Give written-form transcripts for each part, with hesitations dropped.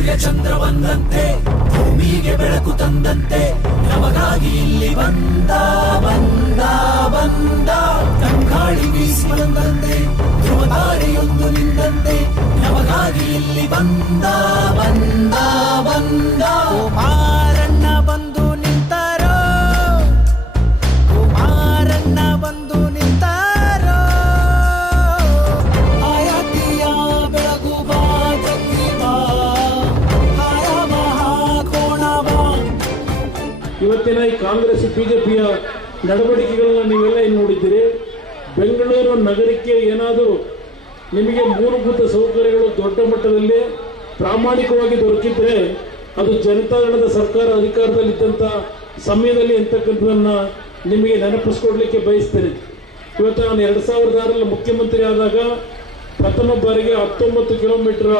ಸೂರ್ಯ ಚಂದ್ರ ಬಂದಂತೆ ಭೂಮಿಗೆ ಬೆಳಕು ತಂದಂತೆ ನಮಗಾಗಿ ಇಲ್ಲಿ ಬಂದ ಬಂದ ಬಂದ ತಂಗಾಳಿ ಬೀಸಿ ಬಂದಂತೆ ಧ್ರುವ ತಾರೆಯೊಂದು ನಿಂದಂತೆ ನಮಗಾಗಿ ಇಲ್ಲಿ ಬಂದ ಬಂದ ಬಂದ ಕುಮಾರಣ್ಣ ಬಂದು ನಿಂತಾರೋ ಕುಮಾರಣ್ಣ ಬಂದು ನಿಂತಾರೋ ಆಯಾತಿಯ ಬೆಳಗು ಬಾ ಜಗ್ಗಿ ಬಾ ಹಾಯ ಮಹಾಕೋಣ ಬಾ. ಇವತ್ತಿನ ಈ ಕಾಂಗ್ರೆಸ್ ಬಿಜೆಪಿಯ ನಡವಳಿಕೆಗಳನ್ನ ನೀವೆಲ್ಲ ಏನು ನೋಡಿದ್ದೀರಿ. ಬೆಂಗಳೂರು ನಗರಕ್ಕೆ ಏನಾದರೂ ನಿಮಗೆ ಮೂಲಭೂತ ಸೌಕರ್ಯಗಳು ದೊಡ್ಡ ಮಟ್ಟದಲ್ಲಿ ಪ್ರಾಮಾಣಿಕವಾಗಿ ದೊರಕಿದ್ರೆ ಅದು ಜನತಾದಳದ ಸರ್ಕಾರ ಅಧಿಕಾರದಲ್ಲಿದ್ದಂಥ ಸಮಯದಲ್ಲಿ ಅಂತಕ್ಕಂಥದ್ದನ್ನು ನಿಮಗೆ ನೆನಪಿಸ್ಕೊಡ್ಲಿಕ್ಕೆ ಬಯಸ್ತೇನೆ. ಇವತ್ತು ನಾನು 2006ರಲ್ಲಿ ಮುಖ್ಯಮಂತ್ರಿ ಆದಾಗ ಪ್ರಥಮ ಬಾರಿಗೆ 19 ಕಿಲೋಮೀಟರ್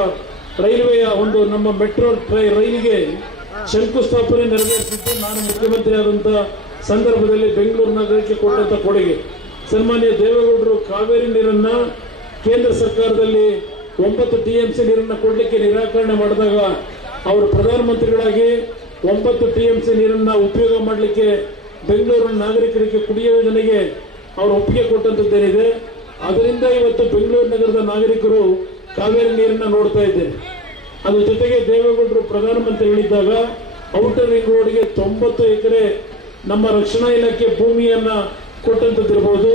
ರೈಲ್ವೆಯ ಒಂದು ನಮ್ಮ ಮೆಟ್ರೋ ರೈಲಿಗೆ ಶಂಕುಸ್ಥಾಪನೆ ನೆರವೇರಿಸಿದ್ದು ನಾನು ಮುಖ್ಯಮಂತ್ರಿ ಆದಂಥ ಸಂದರ್ಭದಲ್ಲಿ ಬೆಂಗಳೂರು ನಗರಕ್ಕೆ ಕೊಟ್ಟಂಥ ಕೊಡುಗೆ. ಸನ್ಮಾನ್ಯ ದೇವೇಗೌಡರು ಕಾವೇರಿ ನೀರನ್ನು ಕೇಂದ್ರ ಸರ್ಕಾರದಲ್ಲಿ 9 TMC ನೀರನ್ನು ಕೊಡಲಿಕ್ಕೆ ನಿರಾಕರಣೆ ಮಾಡಿದಾಗ ಅವರು ಪ್ರಧಾನಮಂತ್ರಿಗಳಾಗಿ 9 TMC ನೀರನ್ನು ಉಪಯೋಗ ಮಾಡಲಿಕ್ಕೆ ಬೆಂಗಳೂರಿನ ನಾಗರಿಕರಿಗೆ ಕುಡಿಯುವ ಯೋಜನೆಗೆ ಅವರು ಒಪ್ಪಿಗೆ ಕೊಟ್ಟಂಥದ್ದೇನಿದೆ. ಅದರಿಂದ ಇವತ್ತು ಬೆಂಗಳೂರು ನಗರದ ನಾಗರಿಕರು ಕಾವೇರಿ ನೀರನ್ನು ನೋಡ್ತಾ ಇದ್ದಾರೆ. ಅದ್ರ ಜೊತೆಗೆ ದೇವೇಗೌಡರು ಪ್ರಧಾನಮಂತ್ರಿಗಳಿದ್ದಾಗ ಔಟರ್ ರಿಂಗ್ ರೋಡ್ಗೆ 90 ಎಕರೆ ನಮ್ಮ ರಕ್ಷಣಾ ಇಲಾಖೆ ಭೂಮಿಯನ್ನ ಕೊಟ್ಟಂತದ್ದಿರಬಹುದು.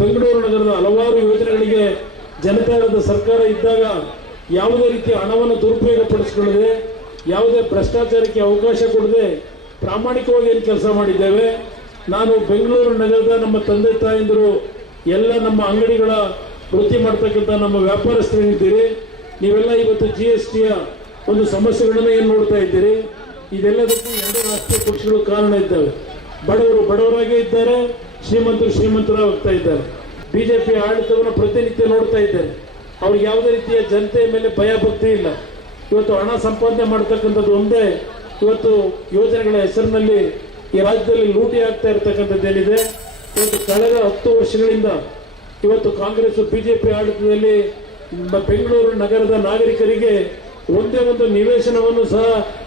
ಬೆಂಗಳೂರು ನಗರದ ಹಲವಾರು ಯೋಜನೆಗಳಿಗೆ ಜನತಾದಳದ ಸರ್ಕಾರ ಇದ್ದಾಗ ಯಾವುದೇ ರೀತಿಯ ಹಣವನ್ನು ದುರುಪಯೋಗ ಪಡಿಸಿಕೊಳ್ಳದೆ ಯಾವುದೇ ಭ್ರಷ್ಟಾಚಾರಕ್ಕೆ ಅವಕಾಶ ಕೊಡದೆ ಪ್ರಾಮಾಣಿಕವಾಗಿ ಏನು ಕೆಲಸ ಮಾಡಿದ್ದೇವೆ. ನಾನು ಬೆಂಗಳೂರು ನಗರದ ನಮ್ಮ ತಂದೆ ತಾಯಂದಿರು ಎಲ್ಲ ನಮ್ಮ ಅಂಗಡಿಗಳ ವೃತ್ತಿ ಮಾಡ್ತಕ್ಕಂಥ ನಮ್ಮ ವ್ಯಾಪಾರಸ್ಥರಿದ್ದೀರಿ. ನೀವೆಲ್ಲ ಇವತ್ತು GSTಯ ಒಂದು ಸಮಸ್ಯೆಗಳನ್ನು ಏನು ನೋಡ್ತಾ ಇದ್ದೀರಿ. ಇದೆಲ್ಲದಕ್ಕೂ ಎರಡು ರಾಷ್ಟ್ರೀಯ ಪಕ್ಷಗಳು ಕಾರಣ ಇದ್ದಾವೆ. ಬಡವರು ಬಡವರಾಗೇ ಇದ್ದಾರೆ, ಶ್ರೀಮಂತರು ಶ್ರೀಮಂತರಾಗ್ತಾ ಇದ್ದಾರೆ. ಬಿಜೆಪಿ ಆಡಳಿತವನ್ನು ಪ್ರತಿನಿತ್ಯ ನೋಡ್ತಾ ಇದ್ದಾರೆ. ಅವ್ರಿಗೆ ಯಾವುದೇ ರೀತಿಯ ಜನತೆಯ ಮೇಲೆ ಭಯ ಭಕ್ತಿ ಇಲ್ಲ. ಇವತ್ತು ಹಣ ಸಂಪಾದನೆ ಮಾಡ್ತಕ್ಕಂಥದ್ದು ಒಂದೇ ಇವತ್ತು ಯೋಜನೆಗಳ ಹೆಸರಿನಲ್ಲಿ ಈ ರಾಜ್ಯದಲ್ಲಿ ಲೂಟಿ ಆಗ್ತಾ ಇರತಕ್ಕಂಥದ್ದೇನಿದೆ. ಇವತ್ತು ಕಳೆದ 10 ವರ್ಷಗಳಿಂದ ಇವತ್ತು ಕಾಂಗ್ರೆಸ್ ಬಿಜೆಪಿ ಆಡಳಿತದಲ್ಲಿ ಬೆಂಗಳೂರು ನಗರದ ನಾಗರಿಕರಿಗೆ ಒಂದೇ ಒಂದು ನಿವೇಶನವನ್ನು ಸಹ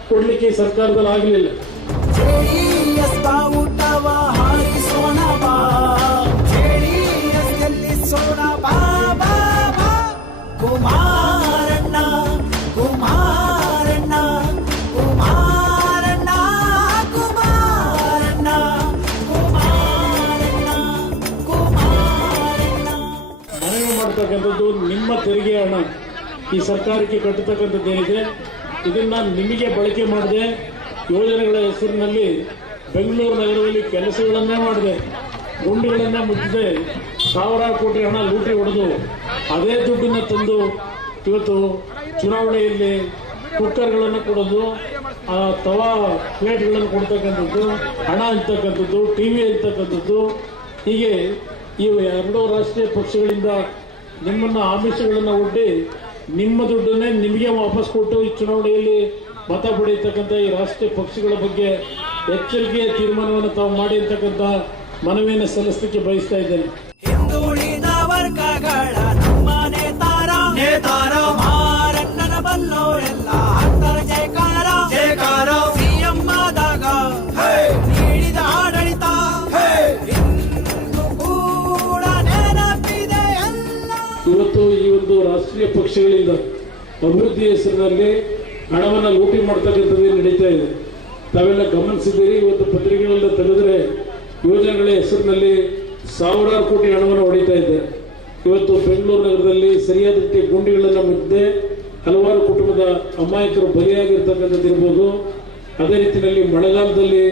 ಕೊಡ್ಲಿಕ್ಕೆ ಈ ಸರ್ಕಾರದಲ್ಲಿ ಆಗಲಿಲ್ಲ. JDS ಬಾವುಟವ ಹಾರಿಸೋಣ ಬಾ JDS ಗೆಲ್ಲಿಸೋಣ ಬಾ ಬಾ ಬಾ ಕುಮಾರಣ್ಣ ಕುಮಾರಣ್ಣ ಕುಮಾರಣ್ಣ ಕುಮಾರಣ್ಣ ಕುಮಾರಣ್ಣ ಕುಮಾರಣ್ಣ. ಮನವಿ ಮಾಡ್ತಕ್ಕಂಥದ್ದು ನಿಮ್ಮ ತೆರಿಗೆ ಹಣ ಈ ಸರ್ಕಾರಕ್ಕೆ ಕಟ್ಟತಕ್ಕಂಥದ್ದೇನಿದೆ ಇದನ್ನ ನಿಮಗೆ ಬಳಕೆ ಮಾಡದೆ ಯೋಜನೆಗಳ ಹೆಸರಿನಲ್ಲಿ ಬೆಂಗಳೂರು ನಗರದಲ್ಲಿ ಕೆಲಸಗಳನ್ನೇ ಮಾಡದೆ ಗುಂಡಿಗಳನ್ನೇ ಮುಚ್ಚದೆ ಸಾವಿರಾರು ಕೋಟಿ ಹಣ ಲೂಟಿ ಹೊಡೆದು ಅದೇ ದುಡ್ಡನ್ನು ತಂದು ಇವತ್ತು ಚುನಾವಣೆಯಲ್ಲಿ ಕುಕ್ಕರ್ಗಳನ್ನು ಕೊಡೋದು, ತವಾ ಪ್ಲೇಟ್ಗಳನ್ನು ಕೊಡ್ತಕ್ಕಂಥದ್ದು, ಹಣ ಅಂತಕ್ಕಂಥದ್ದು, TV ಅಂತಕ್ಕಂಥದ್ದು, ಹೀಗೆ ಈ ಎರಡೂ ರಾಷ್ಟ್ರೀಯ ಪಕ್ಷಗಳಿಂದ ನಿಮ್ಮನ್ನು ಆಮಿಷಗಳನ್ನು ಒಡ್ಡಿ ನಿಮ್ಮ ದುಡ್ಡನ್ನೇ ನಿಮಗೆ ವಾಪಸ್ ಕೊಟ್ಟು ಈ ಚುನಾವಣೆಯಲ್ಲಿ ಮತ ಪಡೆಯತಕ್ಕಂಥ ಈ ರಾಷ್ಟ್ರೀಯ ಪಕ್ಷಗಳ ಬಗ್ಗೆ ಎಚ್ಚರಿಕೆಯ ತೀರ್ಮಾನವನ್ನು ತಾವು ಮಾಡಿ ಅಂತಕ್ಕಂಥ ಮನವಿಯನ್ನು ಸಲ್ಲಿಸಲಿಕ್ಕೆ ಬಯಸ್ತಾ ಇದ್ದೇನೆ. ಹಿಂದುಳಿದ ವರ್ಗಗಳ ನಮ್ಮ ನೇತಾರ ನೇತಾರ ಮಾರಣ್ಣನ ಬಲ್ಲೋರೆಲ್ಲ ಹಾಕ್ತಾರೆ ಜಯಕಾರ ಜಯಕಾರ. CM ಆದಾಗ ನೀಡಿದ ಆಡಳಿತ ಇಂದು ಕೂಡ ನೆನಪಿದೆ ಎಲ್ಲ. ಇವತ್ತು ಈ ಒಂದು ರಾಷ್ಟ್ರೀಯ ಪಕ್ಷಗಳಿಂದ ಅಭಿವೃದ್ಧಿ ಹೆಸರಿನಲ್ಲಿ ಹಣವನ್ನು ಲೂಟಿ ಮಾಡ್ತಕ್ಕಂಥದ್ದು ನಡೀತಾ ಇದೆ. ತಾವೆಲ್ಲ ಗಮನಿಸಿದ್ದೀರಿ. ಇವತ್ತು ಪತ್ರಿಕೆಗಳೆಲ್ಲ ತೆಗೆದರೆ ಯೋಜನೆಗಳ ಹೆಸರಿನಲ್ಲಿ ಸಾವಿರಾರು ಕೋಟಿ ಹಣವನ್ನು ಹೊಡಿತಾ ಇದೆ. ಇವತ್ತು ಬೆಂಗಳೂರು ನಗರದಲ್ಲಿ ಸರಿಯಾದ ರೀತಿಯ ಗುಂಡಿಗಳನ್ನು ಮುದ್ದೆ ಹಲವಾರು ಕುಟುಂಬದ ಅಮಾಯಕರು ಬಲಿಯಾಗಿರ್ತಕ್ಕಂಥದ್ದಿರ್ಬೋದು. ಅದೇ ರೀತಿಯಲ್ಲಿ ಮಳೆಗಾಲದಲ್ಲಿ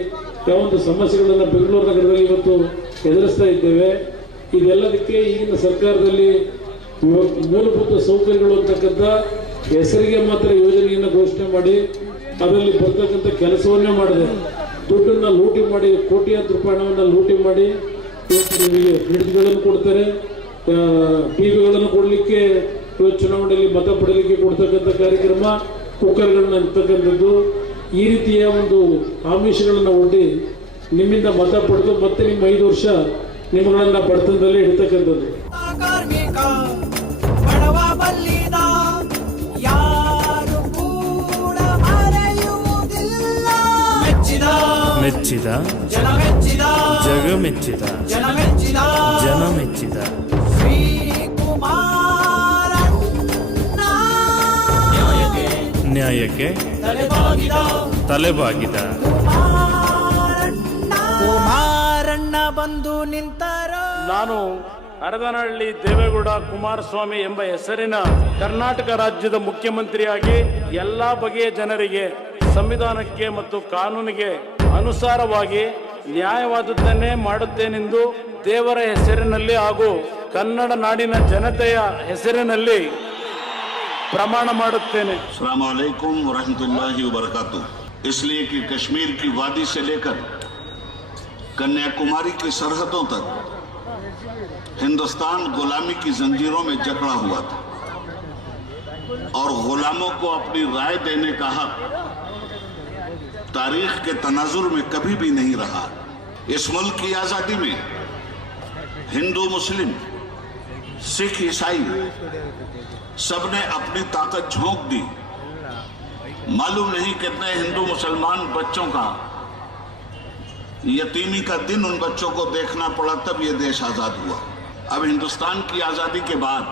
ಕೆಲವೊಂದು ಸಮಸ್ಯೆಗಳನ್ನು ಬೆಂಗಳೂರು ನಗರದಲ್ಲಿ ಇವತ್ತು ಎದುರಿಸ್ತಾ ಇದ್ದೇವೆ. ಇದೆಲ್ಲದಕ್ಕೆ ಈಗಿನ ಸರ್ಕಾರದಲ್ಲಿ ಮೂಲಭೂತ ಸೌಕರ್ಯಗಳು ಅಂತಕ್ಕಂಥ ಹೆಸರಿಗೆ ಮಾತ್ರ ಯೋಜನೆಯನ್ನು ಘೋಷಣೆ ಮಾಡಿ ಅದರಲ್ಲಿ ಬರ್ತಕ್ಕಂಥ ಕೆಲಸವನ್ನೇ ಮಾಡಿದೆ. ದುಡ್ಡನ್ನು ಲೂಟಿ ಮಾಡಿ ಕೋಟ್ಯಾಂತರ ರೂಪಾಯಿ ಹಣವನ್ನು ಲೂಟಿ ಮಾಡಿ ಇವತ್ತು ನಿಮಗೆ ಫ್ರಿಡ್ಜ್ಗಳನ್ನು ಕೊಡ್ತಾರೆ, ಟಿವಿಗಳನ್ನು ಕೊಡಲಿಕ್ಕೆ ಇವತ್ತು ಚುನಾವಣೆಯಲ್ಲಿ ಮತ ಪಡೆಯಲಿಕ್ಕೆ ಕೊಡ್ತಕ್ಕಂಥ ಕಾರ್ಯಕ್ರಮ, ಕುಕ್ಕರ್ಗಳನ್ನ ಇರ್ತಕ್ಕಂಥದ್ದು, ಈ ರೀತಿಯ ಒಂದು ಆಮಿಷಗಳನ್ನು ಒಡ್ಡಿ ನಿಮ್ಮಿಂದ ಮತ ಪಡೆದು ಮತ್ತೆ ನಿಮ್ಮ 5 ವರ್ಷ ನಿಮ್ಮಗಳನ್ನ ಬಡತನದಲ್ಲಿ ಇಡ್ತಕ್ಕಂಥದ್ದು. ಕಾರ್ಮಿಕ ಬಡವ ಬಲ್ಲಿದ ಯಾರು ಕೂಡ ಮೆಚ್ಚಿದ ಜನಮೆಚ್ಚಿದ ಜಗಮೆಚ್ಚಿದ ಜನಮೆಚ್ಚಿದ ಜನಮೆಚ್ಚಿದ ಶ್ರೀ ಕುಮಾರಣ್ಣ ನ್ಯಾಯಕ್ಕೆ ತಲೆಬಾಗಿದ ತಲೆಬಾಗಿದ ಕುಮಾರಣ್ಣ ಬಂದು ನಿಂತರೋ. ನಾನು ಹರದನಹಳ್ಳಿ ದೇವೇಗೌಡ ಕುಮಾರಸ್ವಾಮಿ ಎಂಬ ಹೆಸರಿನ ಕರ್ನಾಟಕ ರಾಜ್ಯದ ಮುಖ್ಯಮಂತ್ರಿಯಾಗಿ ಎಲ್ಲಾ ಬಗೆಯ ಜನರಿಗೆ ಸಂವಿಧಾನಕ್ಕೆ ಮತ್ತು ಕಾನೂನಿಗೆ ಅನುಸಾರವಾಗಿ ನ್ಯಾಯವಾದದ್ದನ್ನೇ ಮಾಡುತ್ತೇನೆಂದು ದೇವರ ಹೆಸರಿನಲ್ಲಿ ಹಾಗೂ ಕನ್ನಡ ನಾಡಿನ ಜನತೆಯ ಹೆಸರಿನಲ್ಲಿ ಪ್ರಮಾಣ ಮಾಡುತ್ತೇನೆ. अस्सलाम वालेकुम वरहमतुल्लाहि वबरकातुह। इसलिए कि कश्मीर की वादी से लेकर कन्याकुमारी की सरहदों तक हिंदुस्तान गुलामी की जंजीरों में जकड़ा हुआ था और गुलामों को अपनी राय देने का हक तारीख के तनाजुर में कभी भी नहीं रहा। इस मुल्क की आजादी में हिंदू मुस्लिम सिख ईसाई सबने अपनी ताकत झोंक दी। मालूम नहीं कितने हिंदू मुसलमान बच्चों का यतीमी का दिन उन बच्चों को देखना पड़ा, तब ये देश आजाद हुआ। अब हिंदुस्तान की आजादी के बाद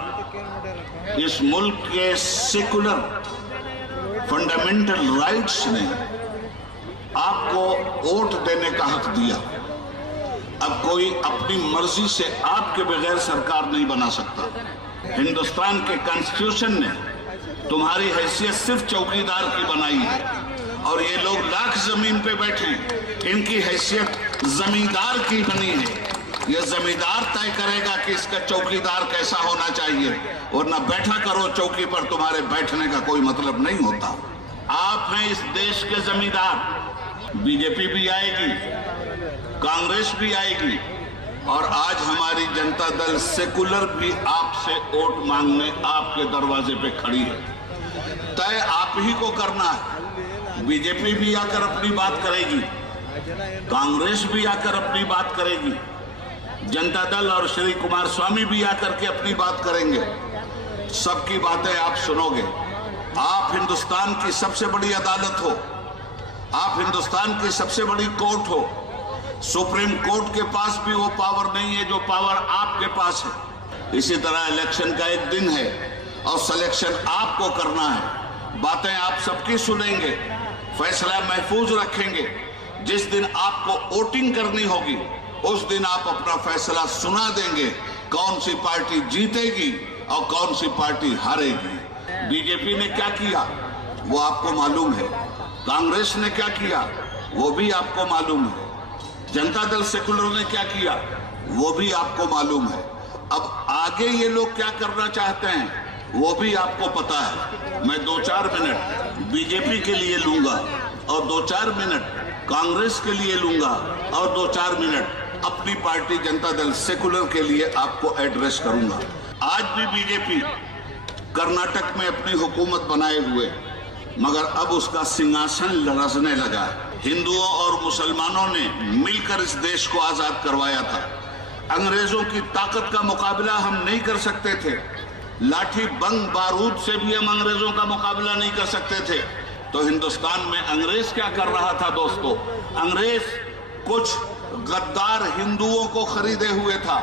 इस मुल्क के सेकुलर फंडामेंटल राइट्स ने आपको वोट देने का हक दिया। अब कोई अपनी मर्जी से आपके बगैर सरकार नहीं बना सकता। हिंदुस्तान के कॉन्स्टिट्यूशन ने तुम्हारी हैसियत सिर्फ चौकीदार की बनाई है और ये लोग लाख जमीन पे बैठे, इनकी हैसियत जमींदार की बनी है। ये जमींदार तय करेगा कि इसका चौकीदार कैसा होना चाहिए, वरना बैठा करो चौकी पर, तुम्हारे बैठने का कोई मतलब नहीं होता। आप हैं इस देश के जमींदार। बीजेपी भी आएगी, कांग्रेस भी आएगी और आज हमारी जनता दल सेकुलर भी आपसे वोट मांगने आपके दरवाजे पे खड़ी है। तय आप ही को करना है। बीजेपी भी आकर अपनी बात करेगी, कांग्रेस भी आकर अपनी बात करेगी, जनता दल और श्री कुमारस्वामी भी आकर के अपनी बात करेंगे। सबकी बातें आप सुनोगे। आप हिंदुस्तान की सबसे बड़ी अदालत हो, आप हिंदुस्तान की सबसे बड़ी कोर्ट हो। सुप्रीम कोर्ट के पास भी वो पावर नहीं है जो पावर आपके पास है। इसी तरह इलेक्शन का एक दिन है और सिलेक्शन आपको करना है। बातें आप सबकी सुनेंगे, फैसला महफूज रखेंगे। जिस दिन आपको वोटिंग करनी होगी उस दिन आप अपना फैसला सुना देंगे, कौन सी पार्टी जीतेगी और कौन सी पार्टी हारेगी। बीजेपी ने क्या किया वो आपको मालूम है, कांग्रेस ने क्या किया वो भी आपको मालूम है, जनता दल सेकुलर ने क्या किया वो भी आपको मालूम है। अब आगे ये लोग क्या करना चाहते हैं वो भी आपको पता है। मैं 2-4 मिनट बीजेपी के लिए लूंगा और 2-4 मिनट कांग्रेस के लिए लूंगा और 2-4 मिनट अपनी पार्टी जनता दल सेकुलर के लिए आपको एड्रेस करूंगा। आज भी बीजेपी कर्नाटक में अपनी हुकूमत बनाए हुए, मगर अब उसका सिंहासन लरसने लगा है। हिंदुओं और मुसलमानों ने मिलकर इस देश को आजाद करवाया था। अंग्रेजों की ताकत का मुकाबला हम नहीं कर सकते थे, लाठी बंग बारूद से भी हम अंग्रेजों का मुकाबला नहीं कर सकते थे। तो हिंदुस्तान में अंग्रेज क्या कर रहा था दोस्तों? अंग्रेज कुछ गद्दार हिंदुओं को खरीदे हुए था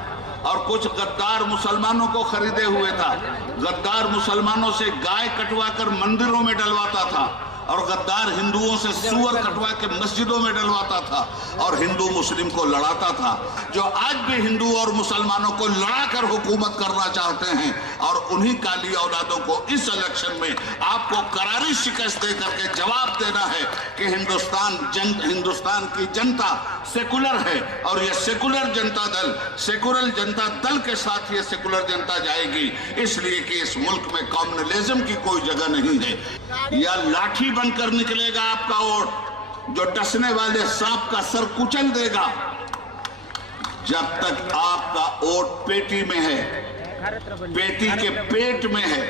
और कुछ गद्दार मुसलमानों को खरीदे हुए था। गद्दार मुसलमानों से गाय कटवा कर मंदिरों में डलवाता था और गद्दार हिंदुओं से सुअर कटवा के मस्जिदों में डलवाता था और हिंदू मुस्लिम को लड़ाता था। जो आज भी हिंदू और मुसलमानों को लड़ाकर हुकूमत करना चाहते हैं और उन्हीं काली औलादों को इस इलेक्शन में आपको करारी शिकस्त दे करके जवाब देना है कि हिंदुस्तान की जनता सेकुलर है और ये सेकुलर जनता दल के साथ ये सेकुलर जनता जाएगी, इसलिए कि इस मुल्क में कम्युनलिज्म की कोई जगह नहीं है। या लाठी बनकर निकलेगा आपका वोट जो डसने वाले सांप का सर कुचल देगा। जब तक आपका वोट पेटी में है, पेटी के पेट में है,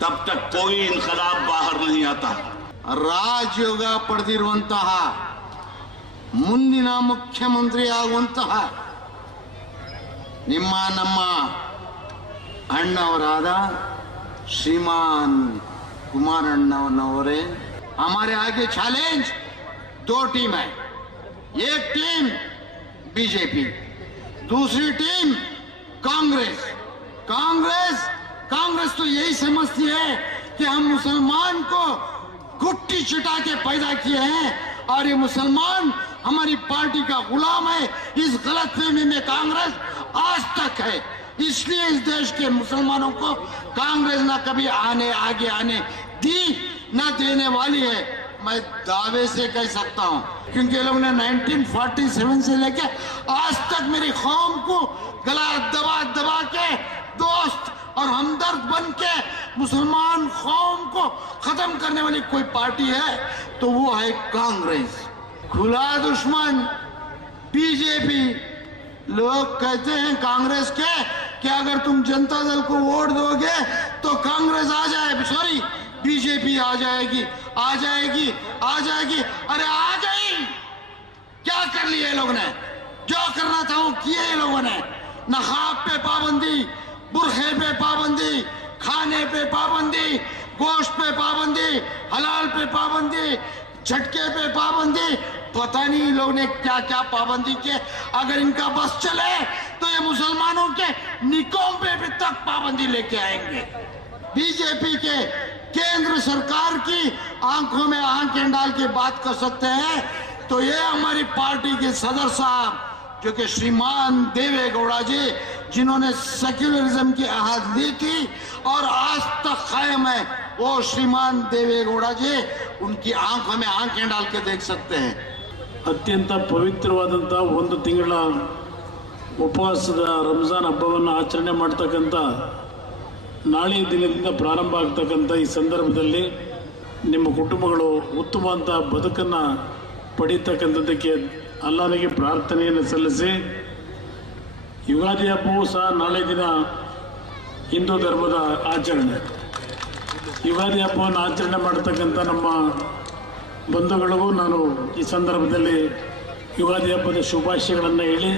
तब तक कोई इनकलाब बाहर नहीं आता। ರಾಜಯೋಗ ಪಡೆದಿರುವಂತಹ ಮುಂದಿನ ಮುಖ್ಯಮಂತ್ರಿ ಆಗುವಂತಹ ನಿಮ್ಮ ನಮ್ಮ ಅಣ್ಣವರಾದ ಶ್ರೀಮಾನ್ कुमार अन्नावरे, हमारे आगे चैलेंज 2 टीम है। एक टीम बीजेपी, दूसरी टीम कांग्रेस। कांग्रेस तो यही समझती है कि हम मुसलमान को गुट्टी चिटा के पैदा किए हैं और ये मुसलमान हमारी पार्टी का गुलाम है। इस गलतफहमी में कांग्रेस आज तक है। इसलिए इस देश के मुसलमानों को कांग्रेस ना कभी आगे आने दी ना देने वाली है। मैं दावे से कह सकता हूं, क्योंकि ये लोग ने 1947 से लेके आज तक मेरी कौम को गला दबा के दोस्त और हमदर्द बन के मुसलमान कौम को खत्म करने वाली कोई पार्टी है तो वो है कांग्रेस। खुला दुश्मन बीजेपी। लोग कहते हैं कांग्रेस के कि अगर तुम जनता दल को वोट दोगे तो कांग्रेस आ जाए, सॉरी बीजेपी आ जाएगी। अरे आ गई। क्या कर लिया ये लोग ने? जो करना था वो किए ये लोगों ने। नकाब पे पाबंदी, बुरखे पे पाबंदी, खाने पे पाबंदी, गोश्त पे पाबंदी, हलाल पे पाबंदी, झटके पे पाबंदी, पता नहीं लोग ने क्या क्या पाबंदी किए। अगर इनका बस चले तो ये मुसलमानों के निकों पे भी तक पाबंदी लेके आएंगे। बीजेपी के केंद्र सरकार की आंखों में आंखें डाल के बात कर सकते हैं तो ये हमारी पार्टी के सदर साहब जो कि श्रीमान देवे गौड़ा जी, जिन्होंने सेक्युलरिज्म की आहद ली थी और आज तक कायम है, वो श्रीमान देवे गौड़ा जी, उनकी आंखों में आंखें डाल के देख सकते हैं। ಅತ್ಯಂತ ಪವಿತ್ರವಾದಂಥ ಒಂದು ತಿಂಗಳ ಉಪವಾಸದ ರಂಜಾನ್ ಹಬ್ಬವನ್ನು ಆಚರಣೆ ಮಾಡ್ತಕ್ಕಂಥ ನಾಳೆಯ ದಿನದಿಂದ ಪ್ರಾರಂಭ ಆಗ್ತಕ್ಕಂಥ ಈ ಸಂದರ್ಭದಲ್ಲಿ ನಿಮ್ಮ ಕುಟುಂಬಗಳು ಉತ್ತಮವಾದ ಬದುಕನ್ನು ಪಡೀತಕ್ಕಂಥದ್ದಕ್ಕೆ ಅಲ್ಲಾಹನಿಗೆ ಪ್ರಾರ್ಥನೆಯನ್ನು ಸಲ್ಲಿಸಿ, ಯುಗಾದಿ ಹಬ್ಬವೂ ಸಹ ನಾಳೆ ದಿನ ಹಿಂದೂ ಧರ್ಮದ ಆಚರಣೆ. ಯುಗಾದಿ ಹಬ್ಬವನ್ನು ಆಚರಣೆ ಮಾಡ್ತಕ್ಕಂಥ ನಮ್ಮ ಬಂಧುಗಳಿಗೂ ನಾನು ಈ ಸಂದರ್ಭದಲ್ಲಿ ಯುಗಾದಿ ಹಬ್ಬದ ಶುಭಾಶಯಗಳನ್ನು ಹೇಳಿ,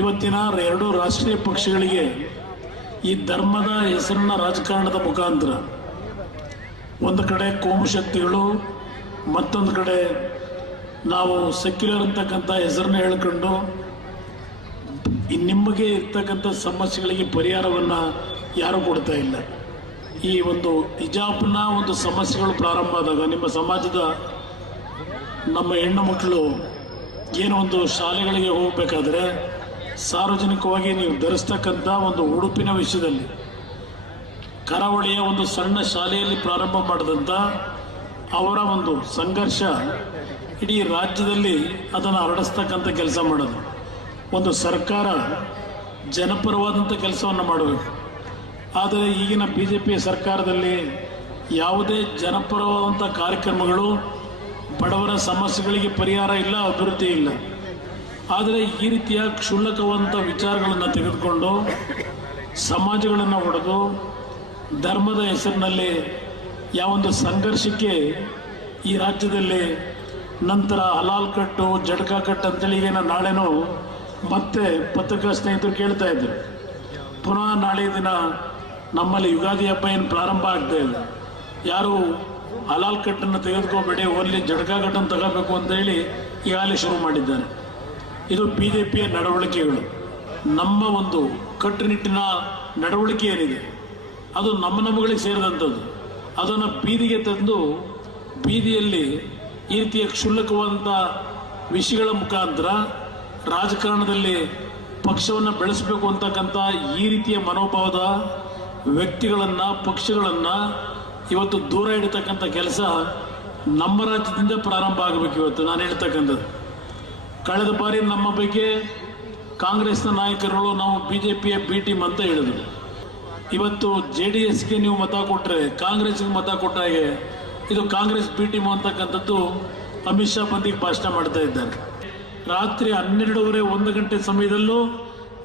ಇವತ್ತಿನ ಎರಡೂ ರಾಷ್ಟ್ರೀಯ ಪಕ್ಷಗಳಿಗೆ ಈ ಧರ್ಮದ ಹೆಸರನ್ನ ರಾಜಕಾರಣದ ಮುಖಾಂತರ ಒಂದು ಕಡೆ ಕೋಮು ಶಕ್ತಿಗಳು, ಮತ್ತೊಂದು ಕಡೆ ನಾವು ಸೆಕ್ಯುಲರ್ ಅಂತಕ್ಕಂಥ ಹೆಸರನ್ನ ಹೇಳ್ಕೊಂಡು ನಿಮಗೆ ಇರ್ತಕ್ಕಂಥ ಸಮಸ್ಯೆಗಳಿಗೆ ಪರಿಹಾರವನ್ನು ಯಾರೂ ಕೊಡ್ತಾ ಇಲ್ಲ. ಈ ಒಂದು ಹಿಜಾಬ್ನ ಒಂದು ಸಮಸ್ಯೆಗಳು ಪ್ರಾರಂಭ ಆದಾಗ ನಿಮ್ಮ ಸಮಾಜದ ನಮ್ಮ ಹೆಣ್ಣು ಮಕ್ಕಳು ಏನೋ ಒಂದು ಶಾಲೆಗಳಿಗೆ ಹೋಗಬೇಕಾದ್ರೆ ಸಾರ್ವಜನಿಕವಾಗಿ ನೀವು ಧರಿಸ್ತಕ್ಕಂಥ ಒಂದು ಉಡುಪಿನ ವಿಷಯದಲ್ಲಿ ಕರಾವಳಿಯ ಒಂದು ಸಣ್ಣ ಶಾಲೆಯಲ್ಲಿ ಪ್ರಾರಂಭ ಮಾಡಿದಂಥ ಅವರ ಒಂದು ಸಂಘರ್ಷ ಇಡೀ ರಾಜ್ಯದಲ್ಲಿ ಅದನ್ನು ಹರಡಿಸ್ತಕ್ಕಂಥ ಕೆಲಸ ಮಾಡೋದು. ಒಂದು ಸರ್ಕಾರ ಜನಪರವಾದಂಥ ಕೆಲಸವನ್ನು ಮಾಡಬೇಕು. ಆದರೆ ಈಗಿನ BJP ಸರ್ಕಾರದಲ್ಲಿ ಯಾವುದೇ ಜನಪರವಾದಂಥ ಕಾರ್ಯಕ್ರಮಗಳು, ಬಡವರ ಸಮಸ್ಯೆಗಳಿಗೆ ಪರಿಹಾರ ಇಲ್ಲ, ಅಭಿವೃದ್ಧಿ ಇಲ್ಲ. ಆದರೆ ಈ ರೀತಿಯ ಕ್ಷುಲ್ಲಕವಂತ ವಿಚಾರಗಳನ್ನು ತೆಗೆದುಕೊಂಡು ಸಮಾಜಗಳನ್ನು ಒಡೆದು ಧರ್ಮದ ಹೆಸರಿನಲ್ಲಿ ಯಾವೊಂದು ಸಂಘರ್ಷಕ್ಕೆ ಈ ರಾಜ್ಯದಲ್ಲಿ ನಂತರ ಹಲಾಲ್ ಕಟ್ಟು, ಜಡ್ಕಾ ಕಟ್ಟು ಅಂತೇಳಿ ಏನು ನಾಳೆನೂ ಮತ್ತೆ ಪತ್ರಿಕಾ ಸ್ನೇಹಿತರು ಕೇಳ್ತಾ ಇದ್ರು. ಪುನಃ ನಾಳೆ ದಿನ ನಮ್ಮಲ್ಲಿ ಯುಗಾದಿ ಹಬ್ಬ ಏನು ಪ್ರಾರಂಭ ಆಗ್ತಾ ಇದೆ, ಯಾರು ಹಲಾಲ್ ಕಟ್ಟನ್ನು ತೆಗೆದುಕೋಬೇಡಿ, ಓನ್ಲಿ ಜಡ್ಕಾ ಕಟ್ಟನ್ನು ತಗೋಬೇಕು ಅಂತ ಹೇಳಿ ಈಗಾಗಲೇ ಶುರು ಮಾಡಿದ್ದಾರೆ. ಇದು BJPಯ ನಡವಳಿಕೆಗಳು. ನಮ್ಮ ಒಂದು ಕಟ್ಟುನಿಟ್ಟಿನ ನಡವಳಿಕೆ ಏನಿದೆ ಅದು ನಮ್ಮಗಳಿಗೆ ಸೇರಿದಂಥದ್ದು. ಅದನ್ನು ಬೀದಿಗೆ ತಂದು ಬೀದಿಯಲ್ಲಿ ಈ ರೀತಿಯ ಕ್ಷುಲ್ಲಕವಾದಂಥ ವಿಷಯಗಳ ಮುಖಾಂತರ ರಾಜಕಾರಣದಲ್ಲಿ ಪಕ್ಷವನ್ನು ಬೆಳೆಸಬೇಕು ಅಂತಕ್ಕಂಥ ಈ ರೀತಿಯ ಮನೋಭಾವದ ವ್ಯಕ್ತಿಗಳನ್ನು, ಪಕ್ಷಗಳನ್ನು ಇವತ್ತು ದೂರ ಇಡತಕ್ಕಂಥ ಕೆಲಸ ನಮ್ಮ ರಾಜ್ಯದಿಂದ ಪ್ರಾರಂಭ ಆಗಬೇಕು. ಇವತ್ತು ನಾನು ಹೇಳ್ತಕ್ಕಂಥದ್ದು, ಕಳೆದ ಬಾರಿ ನಮ್ಮ ಬಗ್ಗೆ ಕಾಂಗ್ರೆಸ್ನ ನಾಯಕರುಗಳು ನಾವು BJPಯ B ಟೀಮ್ ಅಂತ ಹೇಳಿದ್ರು. ಇವತ್ತು JDSಗೆ ನೀವು ಮತ ಕೊಟ್ಟರೆ, ಕಾಂಗ್ರೆಸ್ಗೆ ಮತ ಕೊಟ್ಟ ಹಾಗೆ ಇದು ಕಾಂಗ್ರೆಸ್ B ಟೀಮ್ ಅಂತಕ್ಕಂಥದ್ದು ಅಮಿತ್ ಶಾ ಬಂದಿಗೆ ಭಾಷಣ ಮಾಡ್ತಾ ಇದ್ದಾರೆ. ರಾತ್ರಿ 12:30 1 ಗಂಟೆ ಸಮಯದಲ್ಲೂ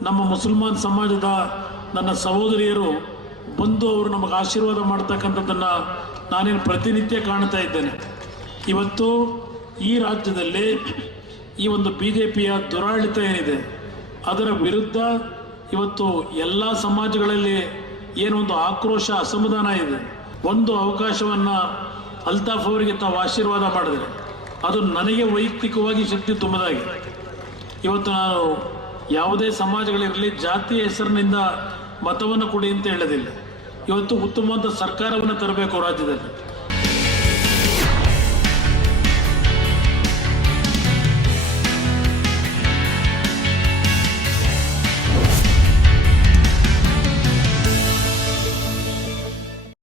ನಮ್ಮ ಮುಸಲ್ಮಾನ್ ಸಮಾಜದ ನನ್ನ ಸಹೋದರಿಯರು ಬಂದು ಅವರು ನಮಗೆ ಆಶೀರ್ವಾದ ಮಾಡ್ತಕ್ಕಂಥದ್ದನ್ನು ನಾನೇನು ಪ್ರತಿನಿತ್ಯ ಕಾಣ್ತಾ ಇದ್ದೇನೆ. ಇವತ್ತು ಈ ರಾಜ್ಯದಲ್ಲಿ ಈ ಒಂದು BJPಯ ದುರಾಡಳಿತ ಏನಿದೆ ಅದರ ವಿರುದ್ಧ ಇವತ್ತು ಎಲ್ಲ ಸಮಾಜಗಳಲ್ಲಿ ಏನೊಂದು ಆಕ್ರೋಶ, ಅಸಮಾಧಾನ ಇದೆ. ಒಂದು ಅವಕಾಶವನ್ನು ಅಲ್ತಾಫ್ ಅವರಿಗೆ ತಾವು ಆಶೀರ್ವಾದ ಮಾಡಿದ್ರೆ ಅದು ನನಗೆ ವೈಯಕ್ತಿಕವಾಗಿ ಶಕ್ತಿ ತುಂಬದಾಗಿದೆ. ಇವತ್ತು ನಾನು ಯಾವುದೇ ಸಮಾಜಗಳಿರಲಿ ಜಾತಿಯ ಹೆಸರಿನಿಂದ ಮತವನ್ನು ಕೊಡಿ ಅಂತ ಹೇಳೋದಿಲ್ಲ. ಇವತ್ತು ಉತ್ತಮವಾದ ಸರ್ಕಾರವನ್ನು ತರಬೇಕು ರಾಜ್ಯದಲ್ಲಿ.